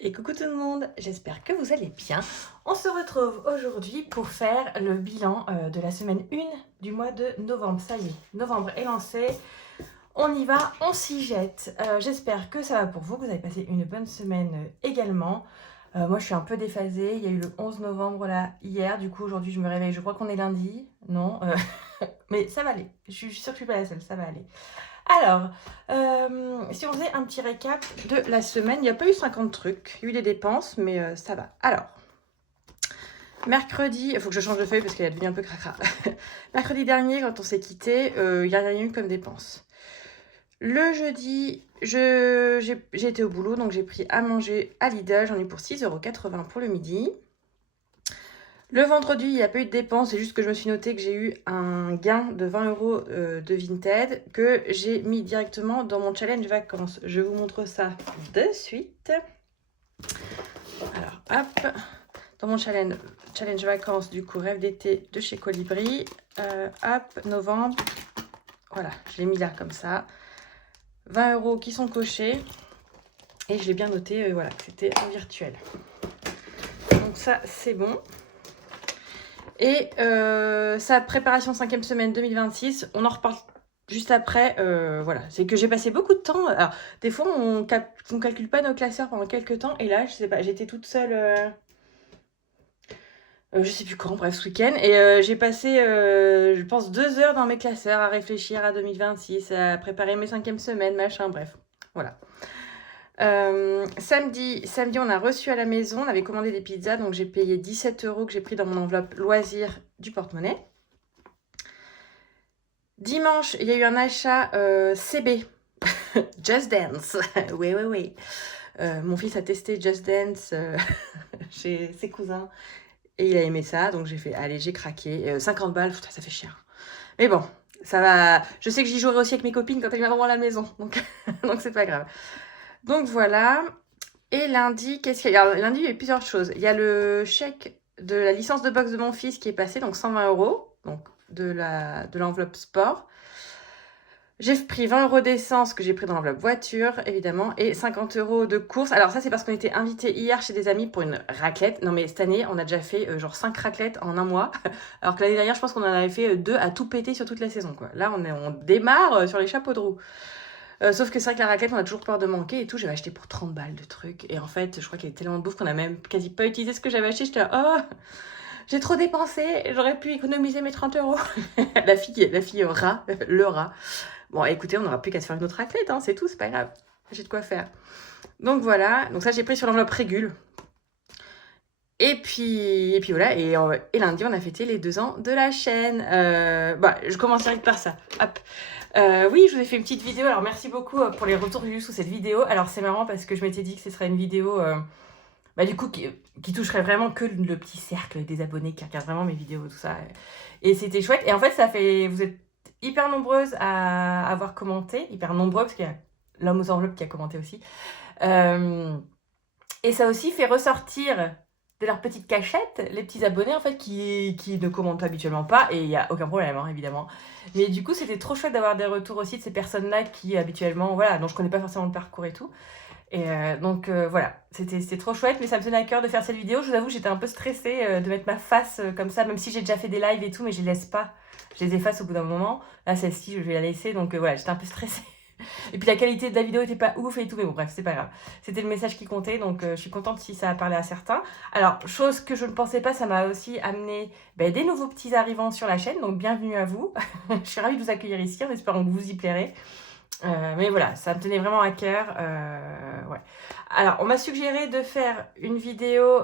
Et coucou tout le monde, j'espère que vous allez bien. On se retrouve aujourd'hui pour faire le bilan de la semaine 1 du mois de novembre. Ça y est, novembre est lancé, on y va, on s'y jette. J'espère que ça va pour vous, que vous avez passé une bonne semaine également. Moi je suis un peu déphasée, il y a eu le 11 novembre là hier, du coup aujourd'hui je me réveille, je crois qu'on est lundi, non mais ça va aller, je suis sûre que je suis pas la seule, ça va aller. Alors, si on faisait un petit récap de la semaine, il n'y a pas eu 50 trucs. Il y a eu des dépenses, mais ça va. Alors, mercredi, il faut que je change de feuille parce qu'elle est devenue un peu cracra. Mercredi dernier, quand on s'est quitté, il n'y a rien eu comme dépense. Le jeudi, j'ai été au boulot, donc j'ai pris à manger à Lidl. J'en ai eu pour 6,80 € pour le midi. Le vendredi, il n'y a pas eu de dépenses, c'est juste que je me suis noté que j'ai eu un gain de 20 € de Vinted que j'ai mis directement dans mon challenge vacances. Je vous montre ça de suite. Alors, hop, dans mon challenge vacances, du coup, rêve d'été de chez Colibri. Hop, novembre, voilà, je l'ai mis là comme ça. 20 € qui sont cochés. Et je l'ai bien noté, voilà, que c'était en virtuel. Donc ça, c'est bon. Et sa préparation 5e semaine 2026, on en reparle juste après. Voilà, c'est que j'ai passé beaucoup de temps. Alors, des fois, on calcule pas nos classeurs pendant quelques temps. Et là, je sais pas, j'étais toute seule, je sais plus quand, bref, ce week-end. Et j'ai passé, je pense, 2 heures dans mes classeurs à réfléchir à 2026, à préparer mes 5e semaines, machin, bref. Voilà. Samedi, on a reçu à la maison, on avait commandé des pizzas, donc j'ai payé 17 € que j'ai pris dans mon enveloppe loisir du porte-monnaie. Dimanche, il y a eu un achat CB, Just Dance, oui. Mon fils a testé Just Dance chez ses cousins et il a aimé ça, donc j'ai fait, allez, j'ai craqué. 50 balles, putain, ça fait cher. Mais bon, ça va, je sais que j'y jouerai aussi avec mes copines quand elles viendront à la maison, donc donc c'est pas grave. Donc voilà. Et lundi, qu'est-ce qu'il y a? Alors, lundi, il y a eu plusieurs choses. Il y a le chèque de la licence de boxe de mon fils qui est passé, donc 120 €, donc de l'enveloppe sport. J'ai pris 20 € d'essence que j'ai pris dans l'enveloppe voiture, évidemment, et 50 € de courses. Alors ça, c'est parce qu'on était invités hier chez des amis pour une raclette. Non mais cette année, on a déjà fait genre 5 raclettes en un mois. Alors que l'année dernière, je pense qu'on en avait fait 2 à tout péter sur toute la saison, quoi. Là, on démarre sur les chapeaux de roue. Sauf que c'est vrai que la raclette, on a toujours peur de manquer et tout. J'avais acheté pour 30 balles de trucs. Et en fait, je crois qu'il y avait tellement de bouffe qu'on a même quasi pas utilisé ce que j'avais acheté. J'étais là, oh, j'ai trop dépensé. J'aurais pu économiser mes 30 €. La fille rat, le rat. Bon, écoutez, on n'aura plus qu'à se faire une autre raclette, hein, c'est tout, c'est pas grave. J'ai de quoi faire. Donc voilà, donc ça j'ai pris sur l'enveloppe régule. Et puis voilà, et lundi on a fêté les 2 ans de la chaîne. Je commence direct par ça. Hop. Oui, je vous ai fait une petite vidéo, alors merci beaucoup pour les retours que j'ai eu sous cette vidéo. Alors c'est marrant parce que je m'étais dit que ce serait une vidéo du coup qui toucherait vraiment que le petit cercle des abonnés qui regardent vraiment mes vidéos, tout ça. Et c'était chouette. Et en fait, vous êtes hyper nombreuses à avoir commenté, hyper nombreux parce qu'il y a l'homme aux enveloppes qui a commenté aussi. Et ça aussi fait ressortir de leur petite cachette les petits abonnés en fait qui ne commentent habituellement pas, et il n'y a aucun problème hein, évidemment. Mais du coup c'était trop chouette d'avoir des retours aussi de ces personnes-là qui habituellement, voilà, dont je connais pas forcément le parcours et tout. Et donc voilà, c'était trop chouette, mais ça me tenait à cœur de faire cette vidéo. Je vous avoue, j'étais un peu stressée de mettre ma face comme ça, même si j'ai déjà fait des lives et tout, mais je les laisse pas. Je les efface au bout d'un moment. Là, celle-ci, je vais la laisser, donc voilà, j'étais un peu stressée. Et puis la qualité de la vidéo était pas ouf et tout, mais bon bref, c'est pas grave. C'était le message qui comptait, donc je suis contente si ça a parlé à certains. Alors, chose que je ne pensais pas, ça m'a aussi amené des nouveaux petits arrivants sur la chaîne, donc bienvenue à vous. Je suis ravie de vous accueillir ici, en espérant que vous y plairez. Mais voilà, ça me tenait vraiment à cœur. Ouais. Alors, on m'a suggéré de faire une vidéo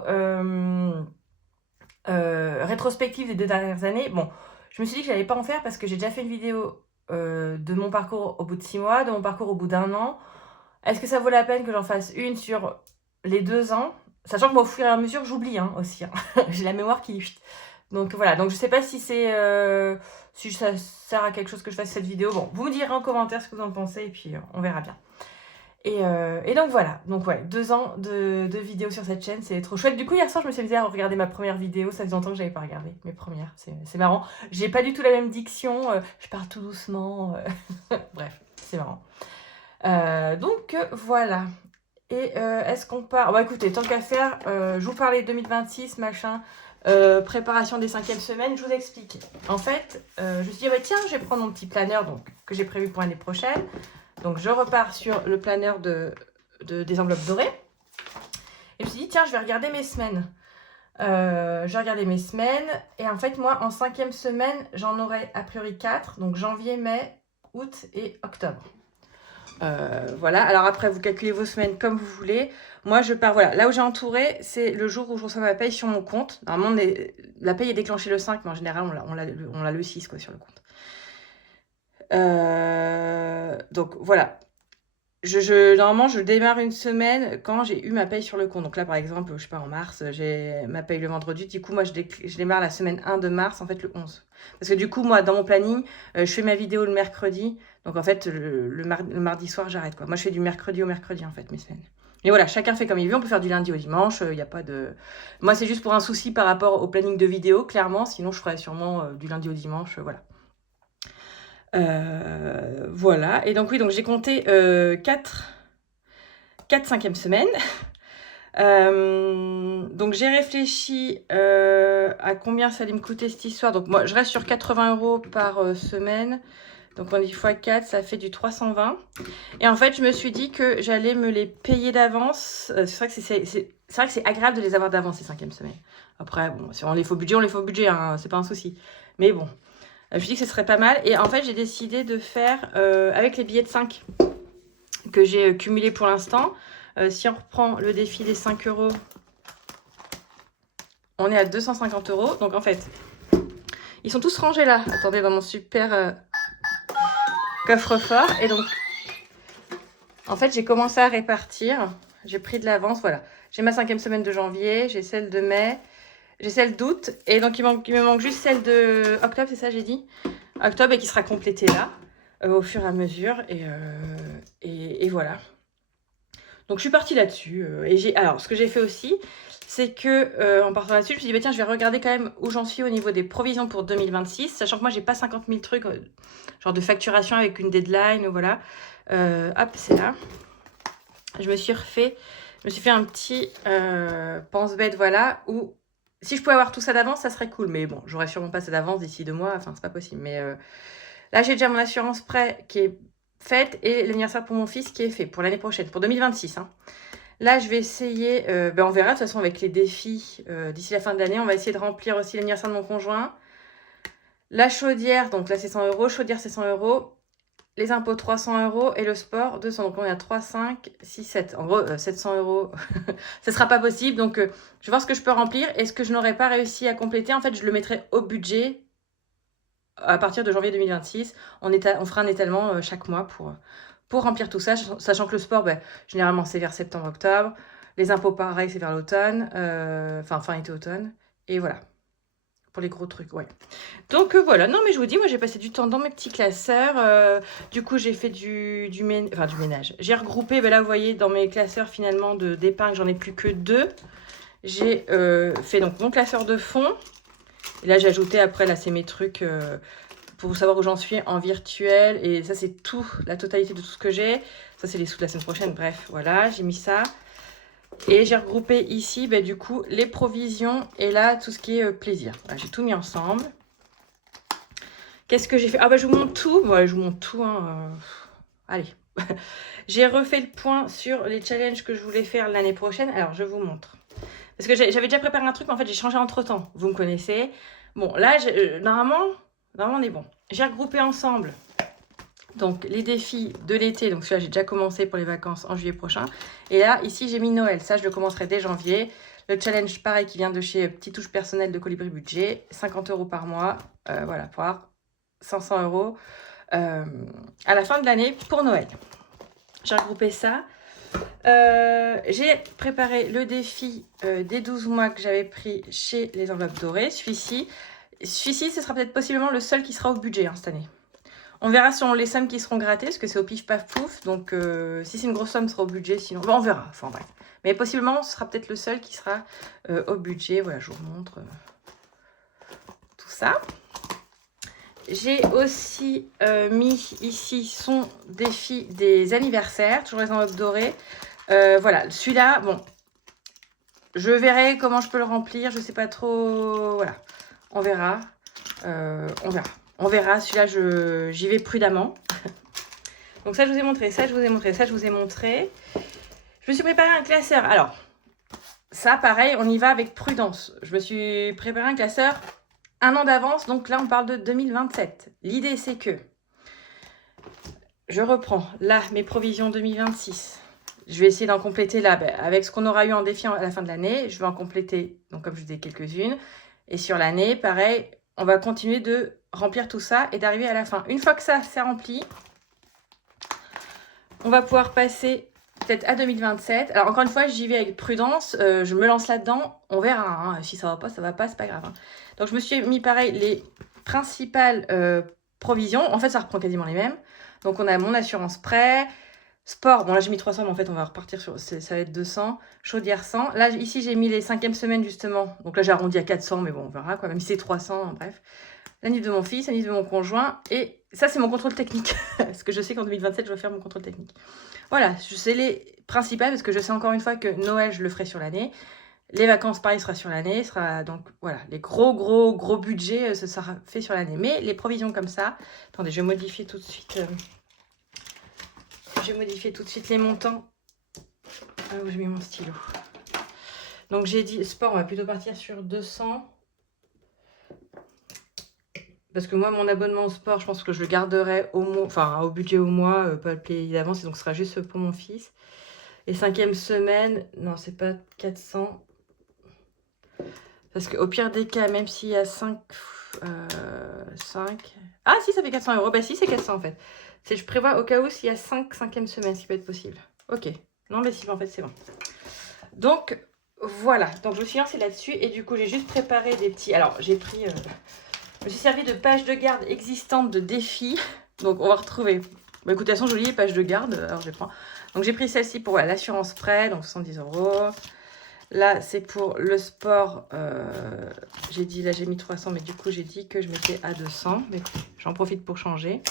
rétrospective des 2 dernières années. Bon, je me suis dit que j'allais pas en faire parce que j'ai déjà fait une vidéo de mon parcours au bout de 6 mois, de mon parcours au bout d'1 an. Est-ce que ça vaut la peine que j'en fasse une sur les 2 ans? Sachant que moi, au fur et à mesure, j'oublie hein, aussi. Hein. J'ai la mémoire qui... Donc voilà, donc je sais pas si si ça sert à quelque chose que je fasse cette vidéo. Bon, vous me direz en commentaire ce que vous en pensez et puis on verra bien. Et donc voilà, donc ouais, 2 ans de vidéos sur cette chaîne, c'est trop chouette. Du coup, hier soir, je me suis amusée à regarder ma première vidéo. Ça faisait longtemps que j'avais pas regardé mes premières. C'est marrant. J'ai pas du tout la même diction. Je parle tout doucement. Bref, c'est marrant. Donc voilà. Et est-ce qu'on part... Bon, écoutez, tant qu'à faire, je vous parlais 2026, machin, préparation des 5e semaines, je vous explique. En fait, je me suis dit, bah, tiens, je vais prendre mon petit planeur donc, que j'ai prévu pour l'année prochaine. Donc, je repars sur le planeur des enveloppes dorées. Et je me suis dit, tiens, je vais regarder mes semaines. J'ai regardé mes semaines. Et en fait, moi, en 5e semaine, j'en aurai a priori 4. Donc, janvier, mai, août et octobre. Voilà, alors après vous calculez vos semaines comme vous voulez. Moi je pars, voilà, là où j'ai entouré, c'est le jour où je reçois ma paye sur mon compte. Normalement la paye est déclenchée le 5, mais en général on l'a le 6 quoi, sur le compte. Donc voilà, normalement je démarre une semaine quand j'ai eu ma paye sur le compte. Donc là par exemple, je sais pas, en mars, j'ai ma paye le vendredi. Du coup moi je démarre la semaine 1 de mars, en fait le 11. Parce que du coup moi dans mon planning, je fais ma vidéo le mercredi. Donc en fait le mardi soir j'arrête quoi. Moi je fais du mercredi au mercredi en fait mes semaines. Mais voilà, chacun fait comme il veut, on peut faire du lundi au dimanche, il n'y a pas de... Moi c'est juste pour un souci par rapport au planning de vidéo, clairement, sinon je ferais sûrement du lundi au dimanche, voilà. Voilà, et donc oui, donc j'ai compté 4 5e semaines. Donc j'ai réfléchi à combien ça allait me coûter cette histoire. Donc moi je reste sur 80 € par semaine. Donc on dit x 4, ça fait du 320. Et en fait je me suis dit que j'allais me les payer d'avance. C'est vrai que c'est agréable de les avoir d'avance ces 5e semaines. Après bon, si on les fait au budget, on les fait au budget, hein, c'est pas un souci. Mais bon, je me suis dit que ce serait pas mal. Et en fait j'ai décidé de faire avec les billets de 5 que j'ai cumulés pour l'instant. Si on reprend le défi des 5 €, on est à 250 €. Donc en fait, ils sont tous rangés là. Attendez, dans mon super coffre-fort. Et donc, en fait, j'ai commencé à répartir. J'ai pris de l'avance, voilà. J'ai ma 5e semaine de janvier, j'ai celle de mai, j'ai celle d'août. Et donc, il me manque juste celle de octobre, c'est ça j'ai dit? Octobre, et qui sera complétée là, au fur et à mesure. Et voilà. Donc je suis partie là-dessus. Alors ce que j'ai fait aussi, c'est que en partant là-dessus, je me suis dit, bah, tiens, je vais regarder quand même où j'en suis au niveau des provisions pour 2026, sachant que moi, j'ai pas 50 000 trucs, genre de facturation avec une deadline, voilà. Hop, c'est là. Je me suis fait un petit pense-bête, voilà, où si je pouvais avoir tout ça d'avance, ça serait cool. Mais bon, j'aurais sûrement pas ça d'avance d'ici 2 mois, enfin, c'est pas possible. Mais là, j'ai déjà mon assurance prêt qui est faite et l'anniversaire pour mon fils qui est fait pour l'année prochaine, pour 2026. Hein. Là, je vais essayer, on verra de toute façon avec les défis d'ici la fin de l'année. On va essayer de remplir aussi l'anniversaire de mon conjoint. La chaudière, donc là c'est 100 €, chaudière c'est 100 €. Les impôts 300 € et le sport 200. Donc on est à 3, 5, 6, 7. En gros, 700 €, ça ne sera pas possible. Donc je vais voir ce que je peux remplir. Et ce que je n'aurais pas réussi à compléter, en fait, je le mettrai au budget à partir de janvier 2026. On fera un étalement chaque mois pour remplir tout ça, sachant que le sport, généralement, c'est vers septembre-octobre. Les impôts, pareil, c'est vers l'automne, enfin, fin été-automne. Et voilà, pour les gros trucs, ouais. Donc, voilà. Non, mais je vous dis, moi, j'ai passé du temps dans mes petits classeurs. Du coup, j'ai fait du ménage. J'ai regroupé, là, vous voyez, dans mes classeurs, finalement, d'épingle, j'en ai plus que 2. J'ai fait, donc, mon classeur de fond. Et là, j'ai ajouté, après, là, c'est mes trucs... pour savoir où j'en suis en virtuel. Et ça, c'est tout, la totalité de tout ce que j'ai. Ça, c'est les sous de la semaine prochaine. Bref, voilà, j'ai mis ça. Et j'ai regroupé ici, du coup, les provisions. Et là, tout ce qui est plaisir. Voilà, j'ai tout mis ensemble. Qu'est-ce que j'ai fait? Ah, je vous montre tout. Voilà, je vous montre tout. Hein. Allez. J'ai refait le point sur les challenges que je voulais faire l'année prochaine. Alors, je vous montre. Parce que j'avais déjà préparé un truc, mais en fait, j'ai changé entre-temps. Vous me connaissez. Bon, là, normalement, on est bon. J'ai regroupé ensemble donc les défis de l'été. Donc celui-là, j'ai déjà commencé pour les vacances en juillet prochain. Et là, ici, j'ai mis Noël. Ça, je le commencerai dès janvier. Le challenge, pareil, qui vient de chez Petite Touche Personnelle de Colibri Budget. 50 € par mois. Voilà, pour avoir 500 € à la fin de l'année pour Noël. J'ai regroupé ça. J'ai préparé le défi des 12 mois que j'avais pris chez les enveloppes dorées. Celui-ci, ce sera peut-être possiblement le seul qui sera au budget cette année. On verra selon les sommes qui seront grattées, parce que c'est au pif paf pouf. Donc si c'est une grosse somme, ce sera au budget. Sinon, on verra. Enfin bref. Mais possiblement, ce sera peut-être le seul qui sera au budget. Voilà, je vous montre tout ça. J'ai aussi mis ici son défi des anniversaires, toujours les enveloppes dorées. Voilà, celui-là, bon, je verrai comment je peux le remplir. Je sais pas trop, voilà, on verra. On verra. On verra, celui-là, j'y vais prudemment. Donc ça, je vous ai montré, ça, je vous ai montré, ça, je vous ai montré. Je me suis préparé un classeur. Alors, ça, pareil, on y va avec prudence. Je me suis préparé un classeur 1 an d'avance. Donc là, on parle de 2027. L'idée, c'est que je reprends là mes provisions 2026. Je vais essayer d'en compléter là, avec ce qu'on aura eu en défi à la fin de l'année. Je vais en compléter, donc comme je vous dis, quelques-unes. Et sur l'année, pareil, on va continuer de remplir tout ça et d'arriver à la fin. Une fois que ça, c'est rempli, on va pouvoir passer peut-être à 2027. Alors encore une fois, j'y vais avec prudence. Je me lance là-dedans. On verra. Hein. Si ça va pas, c'est pas grave. Hein. Donc je me suis mis pareil les principales provisions. En fait, ça reprend quasiment les mêmes. Donc on a mon assurance prêt. Sport, bon là j'ai mis 300, mais en fait on va repartir sur, ça va être 200. Chaudière 100. Là ici j'ai mis les 5e semaines justement. Donc là j'ai arrondi à 400, mais bon on verra quoi, même si c'est 300, hein, bref. La NIF de mon fils, la NIF de mon conjoint. Et ça c'est mon contrôle technique. Parce que je sais qu'en 2027 je vais faire mon contrôle technique. Voilà, je sais les principales parce que je sais encore une fois que Noël je le ferai sur l'année. Les vacances pareil sera sur l'année. Donc voilà, les gros budgets ce sera fait sur l'année. Mais les provisions comme ça, attendez je vais modifier tout de suite... Je vais modifier tout de suite les montants. Ah, où j'ai mis mon stylo. Donc j'ai dit sport, on va plutôt partir sur 200. Parce que moi, mon abonnement au sport, je pense que je le garderai au mois, enfin au budget au mois, pas le payer d'avance. Et donc ce sera juste pour mon fils. Et 5e semaine, non, c'est pas 400. Parce qu'au pire des cas, même s'il y a 5... Ah si, ça fait 400 €. Bah si, c'est 400 en fait. Je prévois au cas où s'il y a 5e semaine, ce qui peut être possible. Ok. Non, mais si, en fait, c'est bon. Donc, voilà. Donc, je me suis lancée là-dessus. Et du coup, j'ai juste préparé des petits... Alors, j'ai pris... Je me suis servi de pages de garde existantes de défis. Donc, on va retrouver... Bah, écoutez, de toute façon, je lis les pages de garde. Alors, je les prends. Donc, j'ai pris celle-ci pour voilà, l'assurance prêt. Donc, 70 €. Là, c'est pour le sport. J'ai dit, là, j'ai mis 300. Mais du coup, j'ai dit que je mettais à 200. Mais j'en profite pour changer.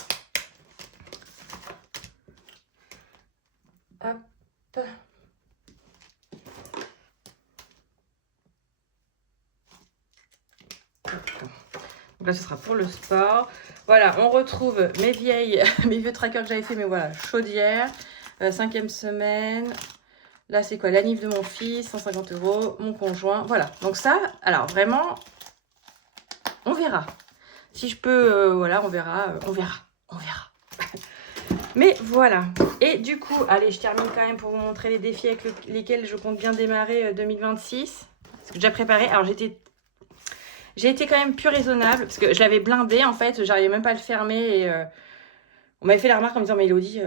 Hop. Donc là, ce sera pour le sport. Voilà, on retrouve mes vieux trackers que j'avais fait, mais voilà, chaudière, 5e semaine. Là, c'est quoi? La NIF de mon fils, 150 €, mon conjoint. Voilà, donc ça, alors vraiment, on verra. Si je peux, voilà, on verra. Mais voilà. Et du coup, allez, je termine quand même pour vous montrer les défis avec lesquels je compte bien démarrer 2026. Parce que j'ai déjà préparé. Alors, j'ai été quand même plus raisonnable. Parce que je l'avais blindé, en fait. J'arrivais même pas à le fermer. Et on m'avait fait la remarque en me disant, mais Elodie,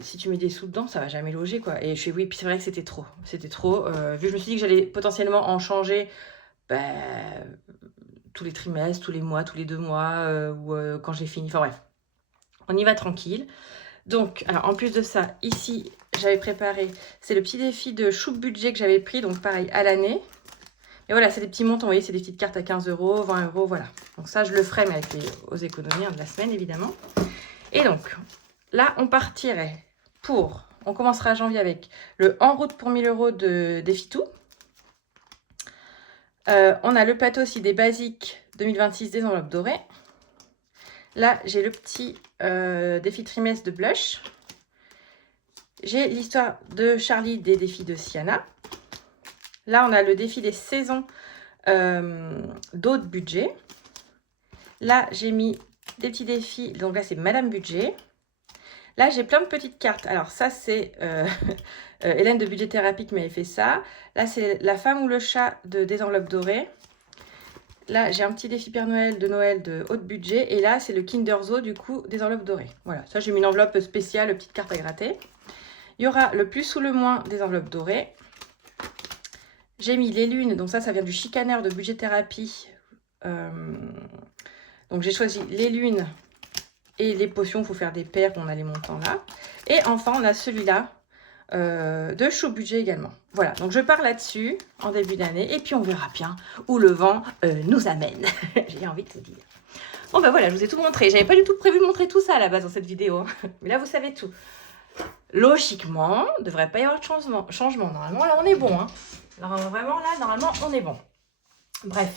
si tu mets des sous dedans, ça va jamais loger, quoi. Et je fais, oui, puis c'est vrai que c'était trop. C'était trop. Vu que je me suis dit que j'allais potentiellement en changer tous les trimestres, tous les mois, tous les 2 mois, ou quand j'ai fini. Enfin bref, on y va tranquille. Donc, alors en plus de ça, ici, j'avais préparé, c'est le petit défi de choupe budget que j'avais pris, donc pareil, à l'année. Et voilà, c'est des petits montants, vous voyez, c'est des petites cartes à 15 €, 20 €, voilà. Donc ça, je le ferai, mais avec aux économies de la semaine, évidemment. Et donc, là, on partirait on commencera janvier avec le En route pour 1000 € de défi tout. On a le plateau aussi des basiques 2026 des enveloppes dorées. Là, j'ai le petit défi trimestre de blush. J'ai l'histoire de Charlie des défis de Sienna. Là, on a le défi des saisons d'autres budgets. Là, j'ai mis des petits défis. Donc là, c'est Madame Budget. Là, j'ai plein de petites cartes. Alors ça, c'est Hélène de Budget Thérapie qui m'avait fait ça. Là, c'est La femme ou le chat des enveloppes dorées. Là, j'ai un petit défi Père Noël de haute budget. Et là, c'est le Kinder Zo, du coup, des enveloppes dorées. Voilà, ça, j'ai mis une enveloppe spéciale, petite carte à gratter. Il y aura le plus ou le moins des enveloppes dorées. J'ai mis les lunes, donc ça vient du chicaneur de Budget Thérapie. Donc, j'ai choisi les lunes et les potions. Il faut faire des paires, on a les montants là. Et enfin, on a celui-là de Chou Budget également. Voilà, donc je pars là-dessus en début d'année. Et puis, on verra bien où le vent nous amène. J'ai envie de te dire. Bon, ben voilà, je vous ai tout montré. J'avais pas du tout prévu de montrer tout ça à la base dans cette vidéo. Hein. Mais là, vous savez tout. Logiquement, il ne devrait pas y avoir de changement. Normalement, là, on est bon. Hein. Alors, vraiment, là, normalement, on est bon. Bref.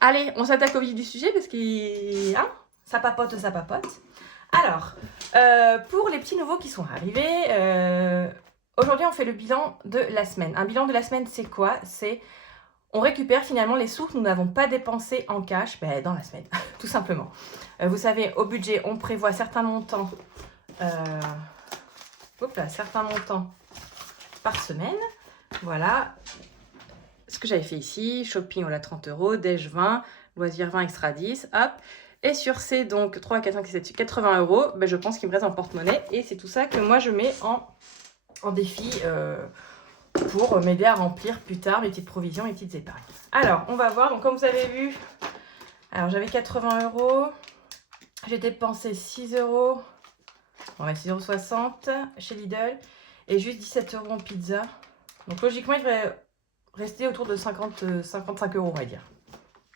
Allez, on s'attaque au vif du sujet parce que hein, ça papote, ça papote. Alors, pour les petits nouveaux qui sont arrivés, aujourd'hui, on fait le bilan de la semaine. Un bilan de la semaine, c'est quoi? C'est on récupère finalement les sous que nous n'avons pas dépensés en cash dans la semaine, tout simplement. Vous savez, au budget, on prévoit certains montants... certains montants par semaine. Voilà ce que j'avais fait ici. Shopping, on a 30 €, déj 20, loisirs 20, extra 10, hop. Et sur ces donc 3, 4, 5, 7, 80 €, je pense qu'il me reste en porte-monnaie. Et c'est tout ça que moi je mets en défi pour m'aider à remplir plus tard mes petites provisions, mes petites épargnes. Alors, on va voir. Donc, comme vous avez vu, alors j'avais 80 €. J'ai dépensé 6 €. On va mettre 6,60 € chez Lidl et juste 17 € en pizza. Donc logiquement, il devrait rester autour de 55 €, on va dire.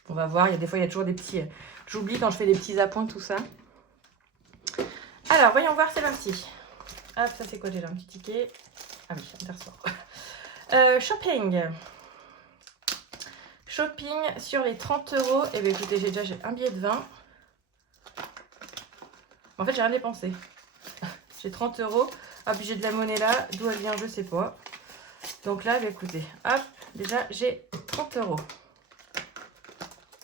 On va voir, des fois, il y a toujours des petits... J'oublie quand je fais des petits appoints, tout ça. Alors, voyons voir, c'est parti. Hop, ça c'est quoi déjà? Un petit ticket. Ah oui, intersport. Shopping. Shopping sur les 30 €. Eh bien écoutez, j'ai déjà un billet de 20. En fait, j'ai rien dépensé. J'ai 30 €. Ah, puis j'ai de la monnaie là. D'où elle vient, je sais pas. Donc là, écoutez, hop, déjà j'ai 30 €.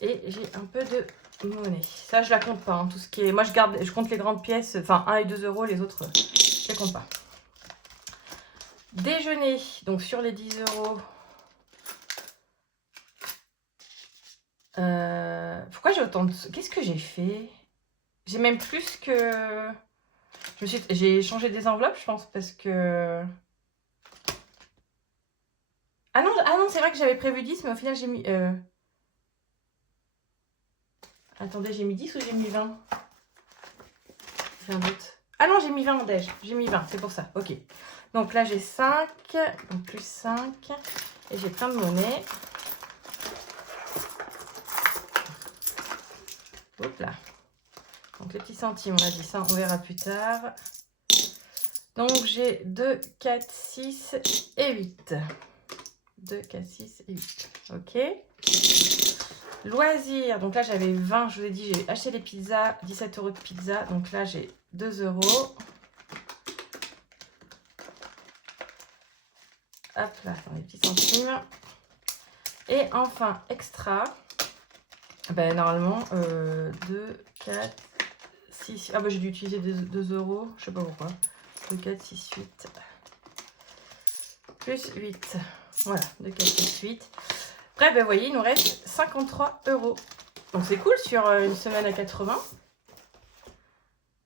Et j'ai un peu de monnaie. Ça, je la compte pas. Hein, tout ce qui est... Moi, je compte les grandes pièces. Enfin, 1 et 2 €. Les autres, je les compte pas. Déjeuner. Donc sur les 10 €. Pourquoi j'ai autant de... Qu'est-ce que j'ai fait? J'ai même plus que... J'ai changé des enveloppes, je pense, parce que... Ah non, c'est vrai que j'avais prévu 10, mais au final, j'ai mis... Attendez, j'ai mis 10 ou j'ai mis 20? J'ai un doute. Ah non, j'ai mis 20 en déj. J'ai mis 20, c'est pour ça. Ok. Donc là, j'ai 5, donc plus 5. Et j'ai plein de monnaie. Hop là. Donc les petits centimes, on a dit ça, on verra plus tard. Donc j'ai 2, 4, 6 et 8. 2, 4, 6 et 8. Ok. Loisirs. Donc là, j'avais 20. Je vous ai dit, j'ai acheté les pizzas. 17 € de pizza. Donc là, j'ai 2 €. Hop là, dans les petits centimes. Et enfin, extra. Normalement, 2, 4, 6. Ah j'ai dû utiliser 2 €. Je sais pas pourquoi. 2, 4, 6, 8. Plus 8. Voilà, 2, 4, 6, 8. Bref, vous voyez, il nous reste 53 €. Donc c'est cool sur une semaine à 80.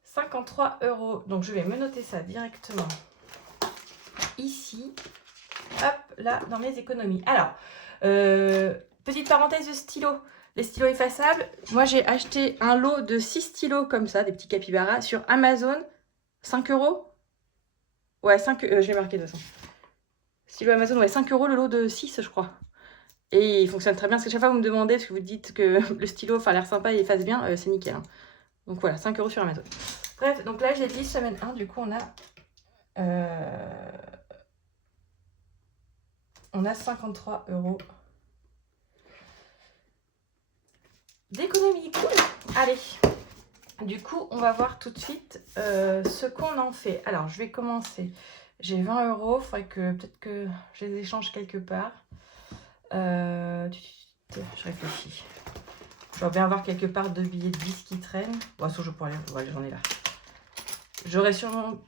53 €. Donc je vais me noter ça directement ici. Hop, là, dans mes économies. Alors, petite parenthèse de stylos. Les stylos effaçables. Moi, j'ai acheté un lot de 6 stylos comme ça, des petits capybaras, sur Amazon. 5 €. Ouais, 5 €. Je vais marquer de toute façon. Stylo Amazon, ouais, 5 € le lot de 6, je crois. Et il fonctionne très bien. Parce que chaque fois, vous me demandez, parce que vous dites que le stylo a l'air sympa et efface bien, c'est nickel. Hein. Donc voilà, 5 € sur Amazon. Bref, donc là, j'ai dit semaine 1. Du coup, on a 53 € d'économie. Cool. Allez. Du coup, on va voir tout de suite ce qu'on en fait. Alors, je vais commencer. J'ai 20 €. Il faudrait que peut-être que je les échange quelque part. Je réfléchis. Je dois bien avoir quelque part 2 billets de 10 qui traînent. Bon, ça, je pourrais aller. Ouais, j'en ai là. J'aurais sûrement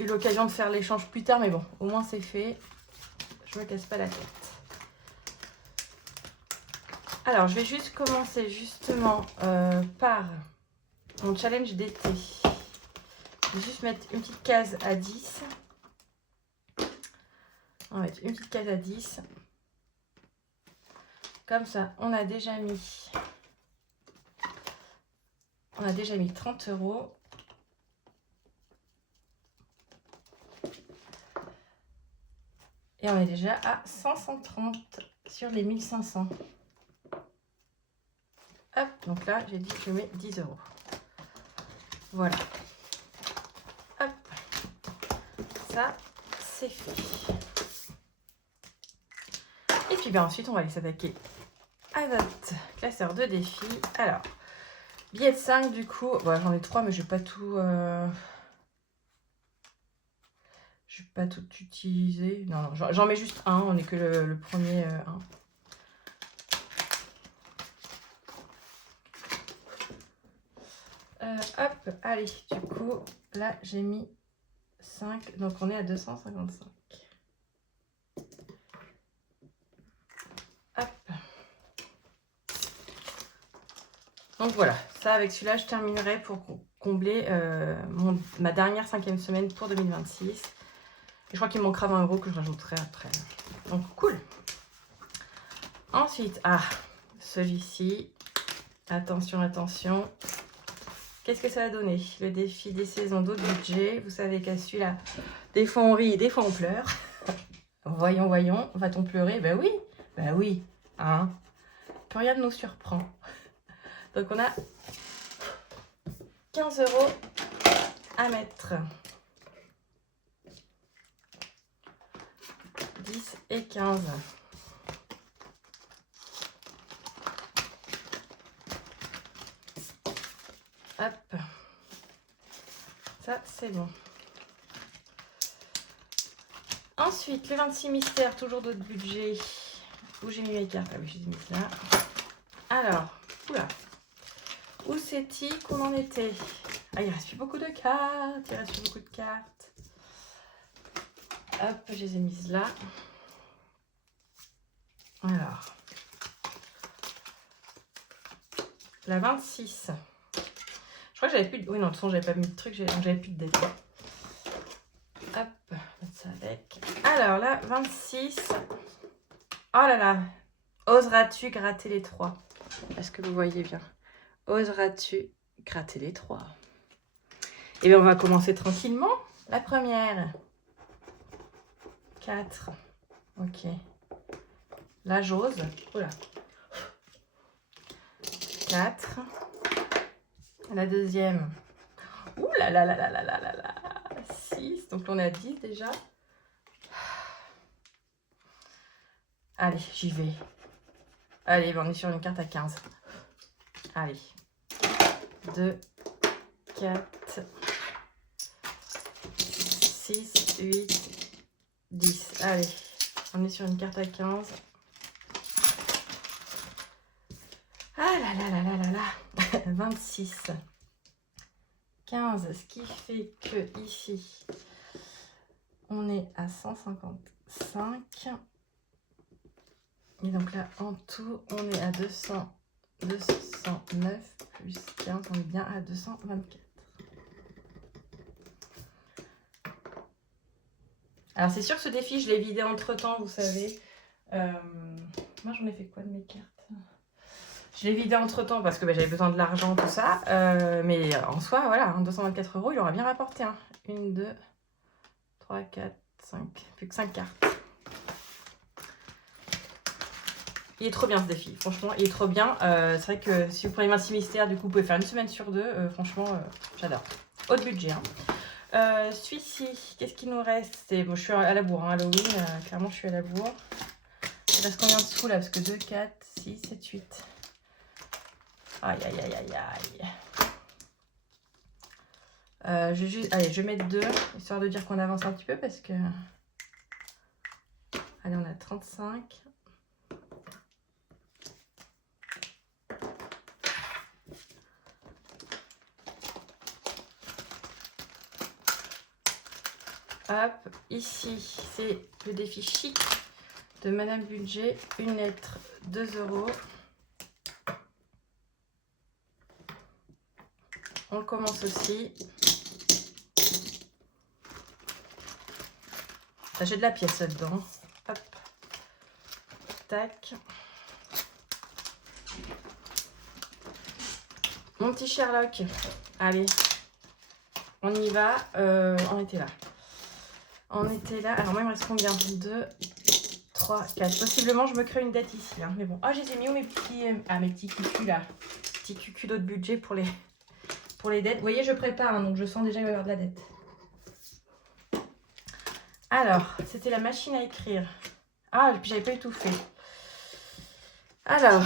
eu l'occasion de faire l'échange plus tard, mais bon, au moins c'est fait. Je me casse pas la tête. Alors, je vais juste commencer justement par mon challenge d'été. Je vais juste mettre une petite case à 10. On va mettre une petite case à 10. Comme ça, on a déjà mis 30 €. Et on est déjà à 530 sur les 1500. Hop, donc là, j'ai dit que je mets 10 €. Voilà. Hop. ça, c'est fait. Et puis bien ensuite, on va aller s'attaquer à notre classeur de défis. Alors, billet de 5 du coup. Bon, j'en ai 3, mais je vais pas tout... Je vais pas tout utiliser. Non, non, j'en mets juste un. On n'est que le premier 1. Hop, allez, du coup, là, j'ai mis 5. Donc, on est à 255. Hop. Donc, voilà. Ça, avec celui-là, je terminerai pour combler ma dernière 5e semaine pour 2026. Et je crois qu'il manquera 20 € que je rajouterai après. Donc, cool. Ensuite, celui-ci. Attention, attention. Qu'est-ce que ça va donner? Le défi des saisons d'autres budget. Vous savez qu'à celui-là, des fois on rit, des fois on pleure. Voyons, voyons. Va-t-on pleurer? Ben oui. Ben oui. Hein? Que rien ne nous surprend. Donc on a 15 € à mettre. 10 et 15. Hop. Ça, c'est bon. Ensuite, le 26 mystères, toujours d'autres budgets. Où j'ai mis mes cartes? Ah oui, je les ai mises là. Alors, oula. Où c'est-il qu'on en était? Ah, il reste plus beaucoup de cartes. Il reste plus beaucoup de cartes. Hop, je les ai mises là. Alors. La 26. Je crois que j'avais plus de... Oui, non, de toute façon, j'avais pas mis de truc. J'avais plus de dette. Hop, mettre ça avec. Alors là, 26. Oh là là. Oseras-tu gratter les 3? Est-ce que vous voyez bien? Oseras-tu gratter les 3? Et bien, on va commencer tranquillement. La première. 4. Ok. La j'ose. Oula. 4. La deuxième. Ouh là là là là là là là là. 6. Donc on a 10 déjà. Allez, j'y vais. Allez, on est sur une carte à 15. Allez. 2, 4, 6, 8, 10. Allez, on est sur une carte à 15. Ah là là là là là là. 26. 15, ce qui fait que ici, on est à 155. Et donc là, en tout, on est à 209 plus 15, on est bien à 224. Alors, c'est sûr que ce défi, je l'ai vidé entre-temps, vous savez. Moi, j'en ai fait quoi de mes cartes? Je l'ai vidé entre-temps parce que j'avais besoin de l'argent, tout ça. Mais en soi, voilà, 224 €, il aura bien rapporté. 1, 2, 3, 4, 5. Plus que 5 cartes. Il est trop bien ce défi, franchement, il est trop bien. C'est vrai que si vous prenez 26 mystères, du coup, vous pouvez faire une semaine sur 2. Franchement, j'adore. Haut de budget. Celui-ci, qu'est-ce qu'il nous reste? Bon, je suis à la bourre, Halloween. Clairement, je suis à la bourre. Il reste combien en dessous là? Parce que 2, 4, 6, 7, 8. Aïe, aïe, aïe, aïe, aïe. Allez, je vais mettre 2, histoire de dire qu'on avance un petit peu parce que... Allez, on a 35. Hop, ici, c'est le défi chic de Madame Budget. Une lettre, 2 €. On commence aussi. J'ai de la pièce là-dedans. Hop. Tac. Mon petit Sherlock. Allez. On y va. On était là. On était là. Alors moi, il me reste combien? 2, 3, 4. Possiblement, je me crée une dette ici. Mais bon. Ah, je les ai mis où mes petits... mes petits cucus là. Petits cucus d'autres budget pour les dettes. Vous voyez, je prépare. Donc, je sens déjà qu'il va y avoir de la dette. Alors, c'était la machine à écrire. Ah, puis j'avais pas étouffé. Alors,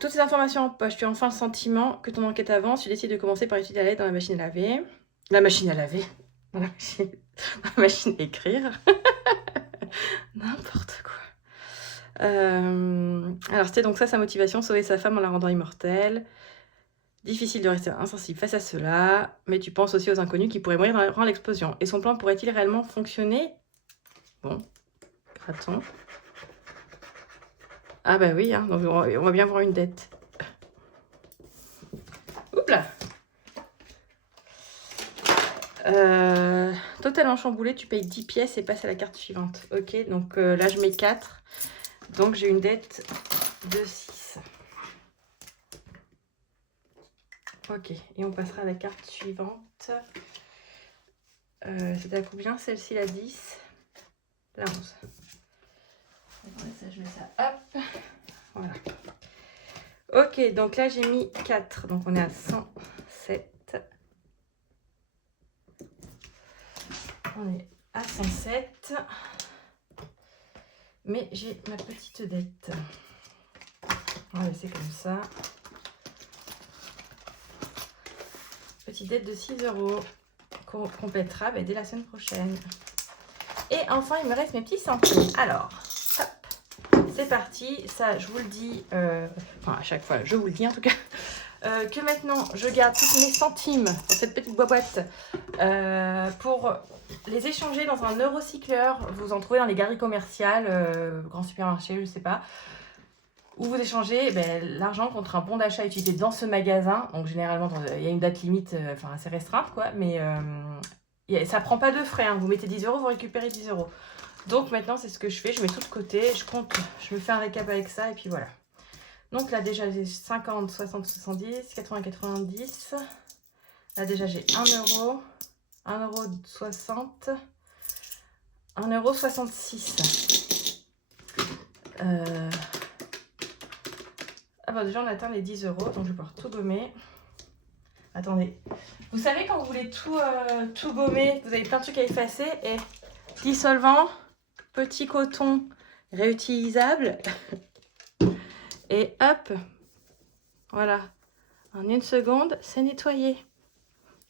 toutes ces informations en poche, tu as enfin le sentiment que ton enquête avance, tu décides de commencer par utiliser la lettre dans la machine à laver. La machine à laver. Dans la machine à écrire. N'importe quoi. Alors, c'était donc ça sa motivation, sauver sa femme en la rendant immortelle. Difficile de rester insensible face à cela, mais tu penses aussi aux inconnus qui pourraient mourir durant l'explosion. Et son plan pourrait-il réellement fonctionner? Bon, grattons. Ah bah oui, hein, donc on va bien voir une dette. Oups là. Totalement chamboulé, tu payes 10 pièces et passes à la carte suivante. Ok, donc là je mets 4. Donc j'ai une dette de 6. Ok, et on passera à la carte suivante. C'était à combien celle-ci, la 10? La 11. Attendez, ça, je mets ça, hop. Voilà. Ok, donc là j'ai mis 4. Donc on est à 107. On est à 107. Mais j'ai ma petite dette. On va laisser comme ça. Petite dette de 6 € qu'on complétera dès la semaine prochaine. Et enfin, il me reste mes petits centimes. Alors, hop, c'est parti. Ça, je vous le dis, enfin à chaque fois, je vous le dis en tout cas, que maintenant, je garde tous mes centimes dans cette petite boîte pour les échanger dans un eurocycleur. Vous en trouvez dans les galeries commerciales, grands supermarchés, je sais pas. Où vous échangez l'argent contre un bon d'achat utilisé dans ce magasin. Donc généralement, il y a une date limite assez restreinte, quoi. Mais ça prend pas de frais. Hein. Vous mettez 10 €, vous récupérez 10 €. Donc maintenant, c'est ce que je fais. Je mets tout de côté. Je compte, je me fais un récap avec ça. Et puis voilà. Donc là, déjà, j'ai 50, 60, 70, 80, 90. Là, déjà, j'ai 1 €, 1,60 €, 1,66 €. Ah bah déjà on atteint les 10 €, donc je vais pouvoir tout gommer. Attendez, vous savez quand vous voulez tout gommer, vous avez plein de trucs à effacer et dissolvant, petit coton réutilisable et hop, voilà, en une seconde c'est nettoyé.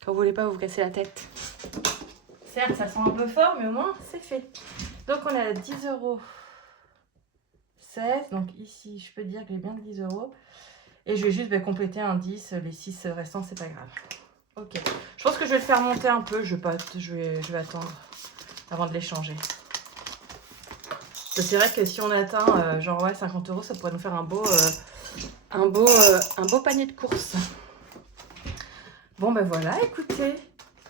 Quand vous voulez pas vous casser la tête. Certes ça sent un peu fort mais au moins c'est fait. Donc on a 10 €. 16, donc ici je peux dire que j'ai bien 10 €. Et je vais juste compléter un 10, les 6 restants, c'est pas grave. Ok, je pense que je vais le faire monter un peu, je vais attendre avant de les changer. C'est vrai que si on atteint genre ouais, 50 €, ça pourrait nous faire un beau panier de courses. Bon ben voilà, écoutez,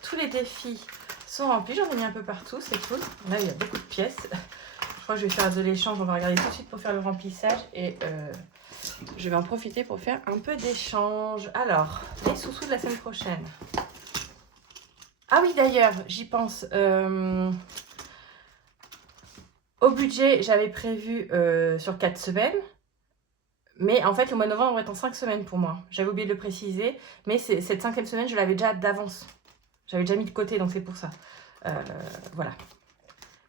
tous les défis sont remplis, j'en ai mis un peu partout, c'est cool. Là il y a beaucoup de pièces. Je crois que je vais faire de l'échange, on va regarder tout de suite pour faire le remplissage et je vais en profiter pour faire un peu d'échange. Alors, les sous-sous de la semaine prochaine. Ah oui, d'ailleurs, j'y pense. Au budget, j'avais prévu sur 4 semaines. Mais en fait, le mois de novembre va être en 5 semaines pour moi. J'avais oublié de le préciser. Mais cette 5e semaine, je l'avais déjà d'avance. J'avais déjà mis de côté, donc c'est pour ça. Voilà.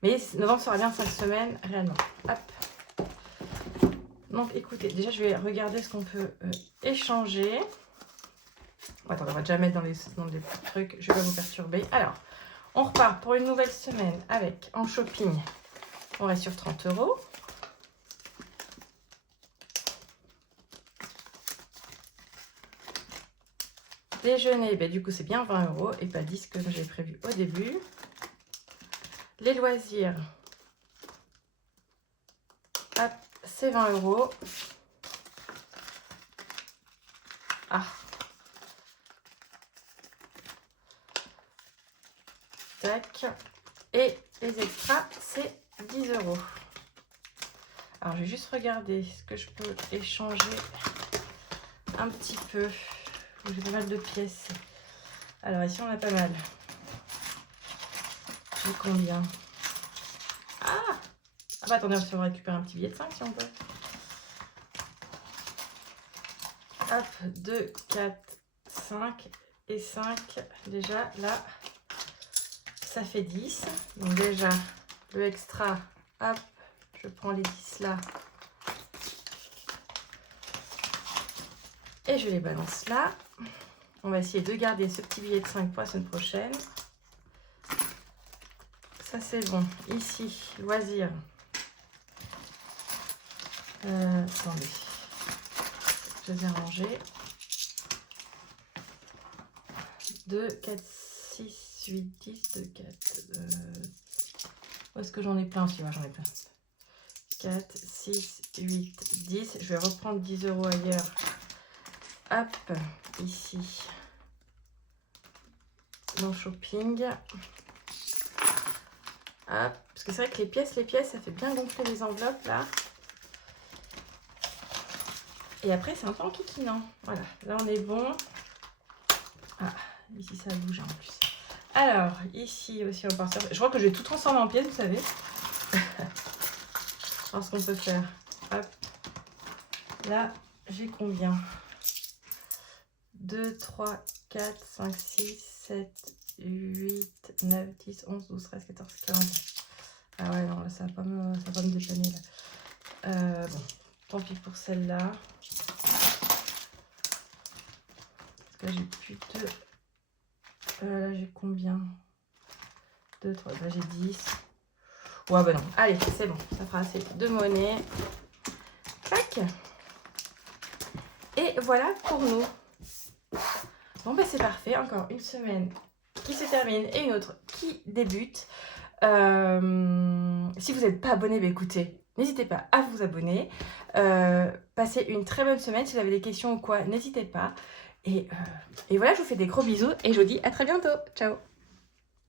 Mais novembre sera bien 5 semaines, réellement. Hop. Donc écoutez, déjà je vais regarder ce qu'on peut échanger. Attendez, on va déjà mettre dans les trucs, je vais pas vous perturber. Alors, on repart pour une nouvelle semaine avec, en shopping, on reste sur 30 €. Déjeuner, du coup c'est bien 20 € et pas 10 que j'ai prévu au début. Les loisirs, hop, c'est 20 €. Ah. Tac. Et les extras, c'est 10 €. Alors, je vais juste regarder ce que je peux échanger un petit peu. J'ai pas mal de pièces. Alors, ici, on a pas mal. J'ai combien? Ah bah attendez, on va récupérer un petit billet de 5 si on peut. Hop, 2, 4, 5 et 5. Déjà, là, ça fait 10. Donc déjà, le extra, hop, je prends les 10 là. Et je les balance là. On va essayer de garder ce petit billet de 5 pour la semaine prochaine. Ça c'est bon. Ici, loisirs. Attendez. Je les ai rangés. 2, 4, 6, 8, 10, 2, 4. Où est-ce que j'en ai plein aussi? Ouais, j'en ai plein. 4, 6, 8, 10. Je vais reprendre 10 € ailleurs. Hop, ici. Dans shopping. Hop. Parce que c'est vrai que les pièces, ça fait bien gonfler les enveloppes là. Et après, c'est un peu enquiquinant. Voilà, là on est bon. Ah, ici ça a bougé en plus. Alors, ici aussi on part sur... Je crois que je vais tout transformer en pièces, vous savez. Alors, ce qu'on peut faire. Hop. Là, j'ai combien? 2, 3, 4, 5, 6, 7, 8, 9, 10, 11, 12, 13, 14, 15. Ah ouais, non, là, ça va pas me dépanner. Là. Bon, tant pis pour celle-là. Parce que là, j'ai plus de... là, j'ai combien? 2, 3, là, j'ai 10. Ouais, bah non. Allez, c'est bon. Ça fera assez de monnaie. Clac. Et voilà pour nous. Bon, bah c'est parfait. Encore une semaine qui se termine et une autre qui débute. Si vous n'êtes pas abonné, bah écoutez, n'hésitez pas à vous abonner. Passez une très bonne semaine. Si vous avez des questions ou quoi, n'hésitez pas. Et voilà, je vous fais des gros bisous et je vous dis à très bientôt. Ciao!